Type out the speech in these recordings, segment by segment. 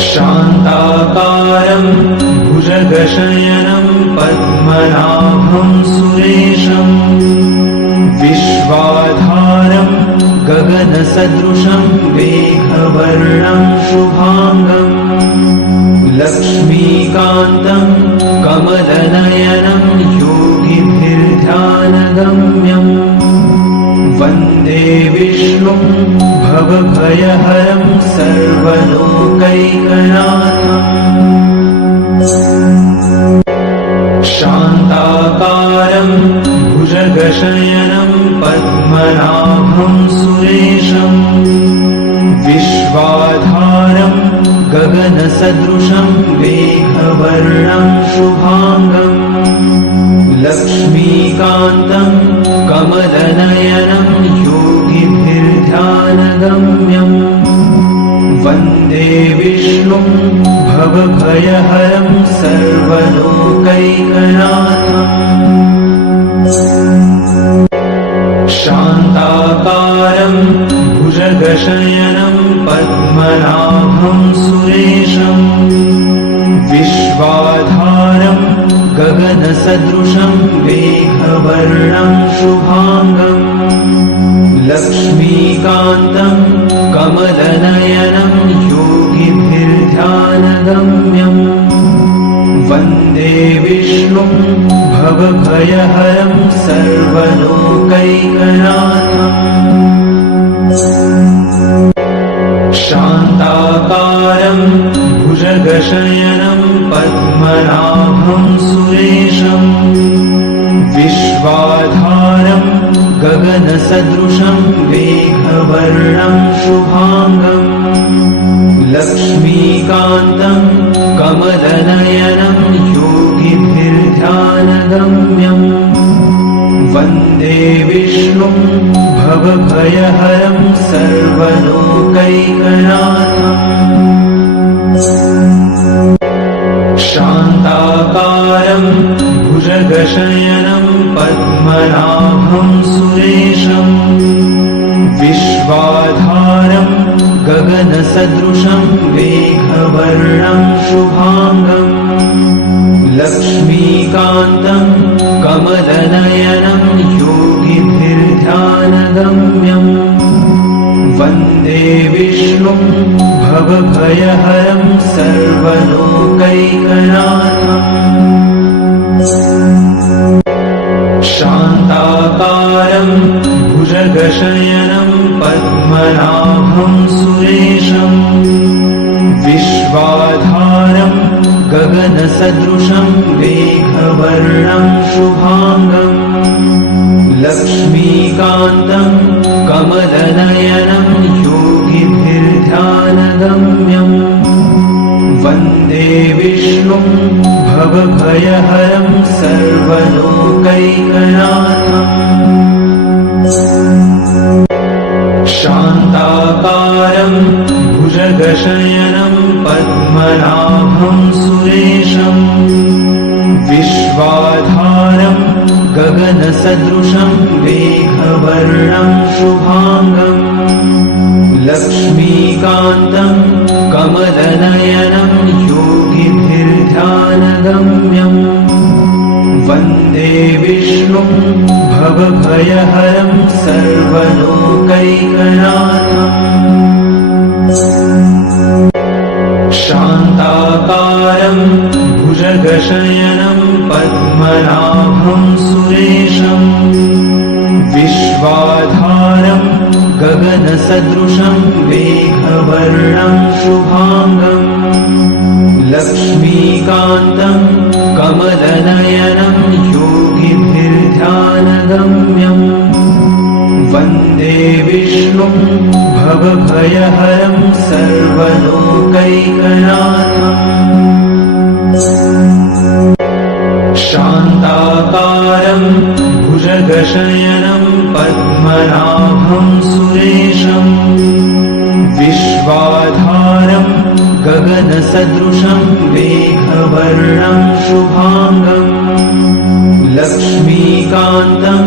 शान्ताकारं भुजगशयनं पद्मनाभं सुरेशं विश्वाधारं गगनसदृशं मेघवर्णं शुभांगं लक्ष्मीकान्तं कमलनयनं योगिभिर्ध्यानगम्यं वन्दे विष्णुं भवभयहरं सर्वलोकैकनाथम् शान्ताकारं भुजगशयनं पद्मनाभं सुरेशं विश्वाधारं गगनसदृशं मेघवर्णं शुभांगं लक्ष्मीकान्तं कमलनयनं योगिभिर्ध्यानगम्यं वन्दे विष्णुं भवभयहरं सर्वलोकैकनाथम् शान्ताकारं भुजगशयनं पद्मनाभं सुरेशं विश्वाधारं गगनसदृशं मेघवर्णं शुभांगं लक्ष्मीकान्तं कमलनयनं योगिभिर्ध्यानगम्यं वन्दे विष्णुं भवभयहरं सर्वलोकैकनाथम् शान्ताकारं भुजगशयनं पद्मनाभं सुरेशं विश्वाधारं गगनसदृशं मेघवर्णं शुभांगं लक्ष्मीकान्तं कमलनयनं योगिभिर्ध्यानगम्यं वन्दे विष्णुं भवभयहरं सर्वलोकैकनाथम् शान्ताकारं भुजगशयनं पद्मनाभं सुरेशं विश्वाधारं गगनसदृशं मेघवर्णं शुभांगं लक्ष्मीकान्तं कमलनयनं योगिभिर्ध्यानगम्यं वन्दे विष्णुं भवभयहरं सर्वलोकैकनाथम् शान्ताकारं भुजगशयनं पद्मनाभं सुरेशं विश्वाधारं गगनसदृशं मेघवर्णं शुभांगं लक्ष्मीकान्तं कमलनयनं योगिभिर्ध्यानगम्यं वन्दे विष्णुं भवभयहरं सर्वलोकैकनाथम् शान्ताकारं भुजगशयनं पद्मनाभं सुरेशं विश्वाधारं गगनसदृशं मेघवर्णं शुभांगं लक्ष्मीकान्तं कमलनयनं योगिभिर्ध्यानगम्यं वन्दे विष्णुं भवभयहरं सर्वलोकैकनाथम् शान्ताकारं भुजगशयनं पद्मनाभं सुरेशं विश्वाधारं गगनसदृशं मेघवर्णं शुभांगं लक्ष्मीकान्तं कमलनयनं योगिभिर्ध्यानगम्यं वन्दे विष्णुं भवभयहरं सर्वलोकैकनाथम् शान्ताकारं भुजगशयनं पद्मनाभं सुरेशं विश्वाधारं गगनसदृशं मेघवर्णं शुभांगं लक्ष्मीकान्तं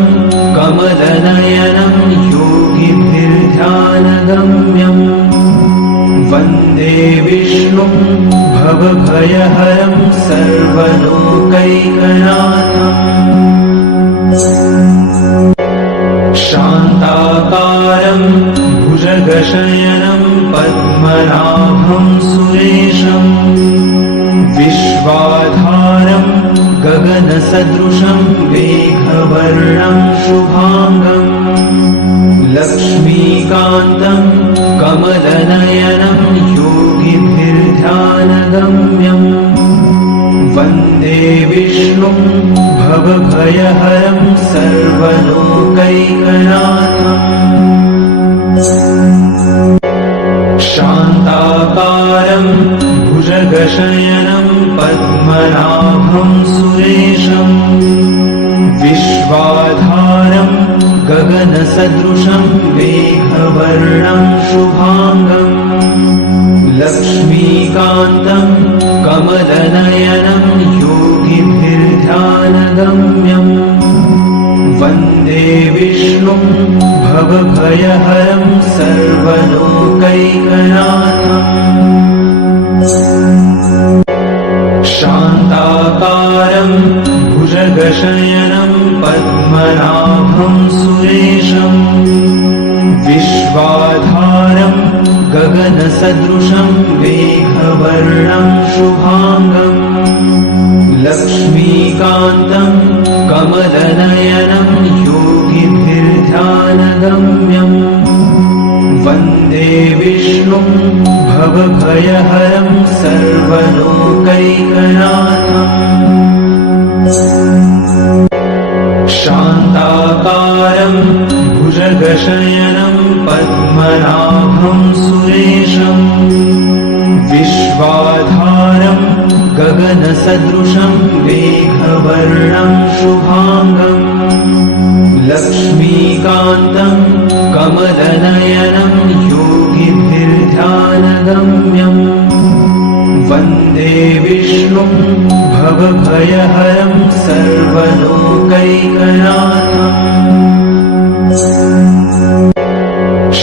कमलनयनं योगिभिर्ध्यानगम्यं वन्दे विष्णुं भवभयहरं सर्वलोकैकनाथम् शान्ताकारं भुजगशयनं पद्मनाभं सुरेशम् विश्वाधारं गगनसदृशं मेघवर्णं शुभाङ्गम् लक्ष्मीकान्तं कमलनयनं योगिभिर्ध्यानगम्यम् वन्दे विष्णुं भवभयहरं सर्वलोकैकनाथम् शान्ताकारं भुजगशयनं पद्मनाभं सुरेशम् विश्वाधारं गगनसदृशं मेघवर्णं शुभाङ्गम् लक्ष्मीकान्तं कमलनयनं योगिभिर्ध्यानगम्यम् वन्दे विष्णुं भवभयहरं सर्वलोकैकनाथम् शान्ताकारं भुजगशयनं पद्मनाभं सुरेशम् विश्वाधारं गगनसदृशं मेघवर्णं शुभाङ्गम् लक्ष्मीकान्तं कमलनयनं योगिभिर्ध्यानगम्यम् वन्दे विष्णुं भवभयहरं सर्वलोकैकनाथम् शान्ताकारं भुजगशयनं पद्मनाभं सुरेशम् विश्वाधारं गगनसदृशं मेघवर्णं शुभाङ्गम् लक्ष्मीकान्तं कमलनयनं योगिभिर्ध्यानगम्यम् वन्दे विष्णुं भवभयहरं सर्वलोकैकनाथम्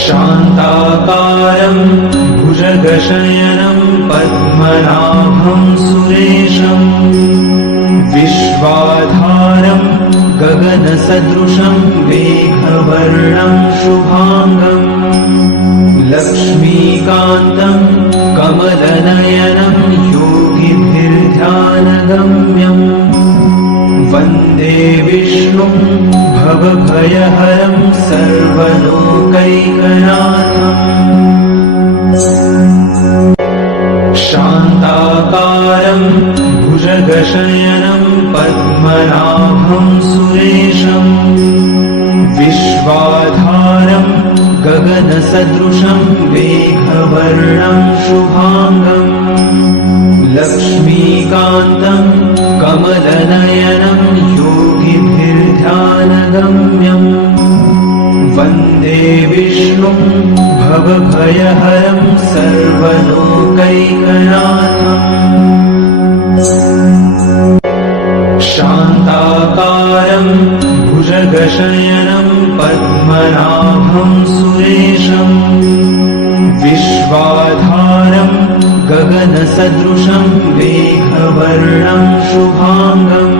शान्ताकारं भुजगशयनं पद्मनाभं सुरेशम् विश्वाधारं गगनसदृशं मेघवर्णं शुभाङ्गम् लक्ष्मीकान्तं कमलनयनं योगिभिर्ध्यानगम्यम् वन्दे विष्णुं भवभयहरं सर्वलोकैकनाथम् शान्ताकारं भुजगशयनं पद्मनाभं सुरेशम् विश्वाधारं गगनसदृशं मेघवर्णं शुभाङ्गम् लक्ष्मीकान्तं कमलनयनं योगिभिर्ध्यानगम्यम् वन्दे विष्णुं भवभयहरं सर्वलोकैकनाथम् शान्ताकारं भुजगशयनं पद्मनाभं सुरेशम् विश्वाधारं गगनसदृशं मेघवर्णं शुभाङ्गम्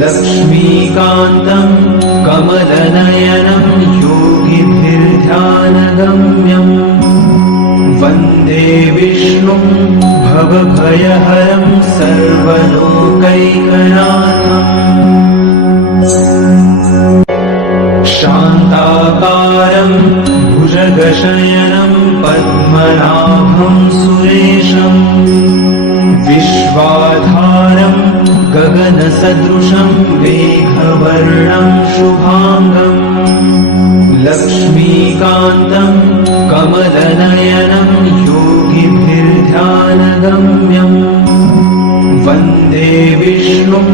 लक्ष्मीकान्तं कमलनयनं योगिभिर्ध्यानगम्यम् वन्दे विष्णुं भवभयहरं सर्वलोकैकनाथम् शान्ताकारं भुजगशयनं पद्मनाभं सुरेशम् विश्वाधारं गगनसदृशं मेघवर्णं शुभाङ्गम् लक्ष्मीकान्तं कमलनयनं योगिभिर्ध्यानगम्यम् वन्दे विष्णुं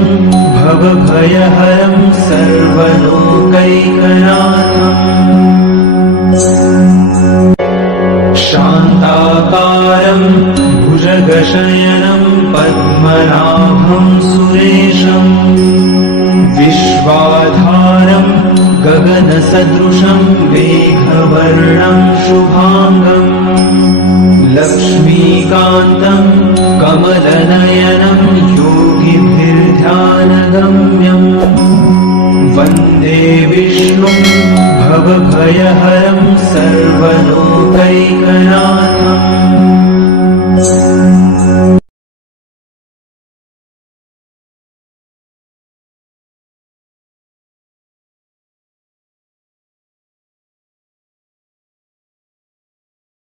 भवभयहरं सर्वलोकैकनाथम् शान्ताकारं भुजगशयनं पद्मनाभं सुरेशम् विश्वाधारं गगनसदृशं मेघवर्णं शुभाङ्गम् लक्ष्मीकान्तं कमलनयनं योगिभिर्ध्यानगम्यम् वन्दे विष्णुं भवभयहरं सर्वलोकैकनाथम्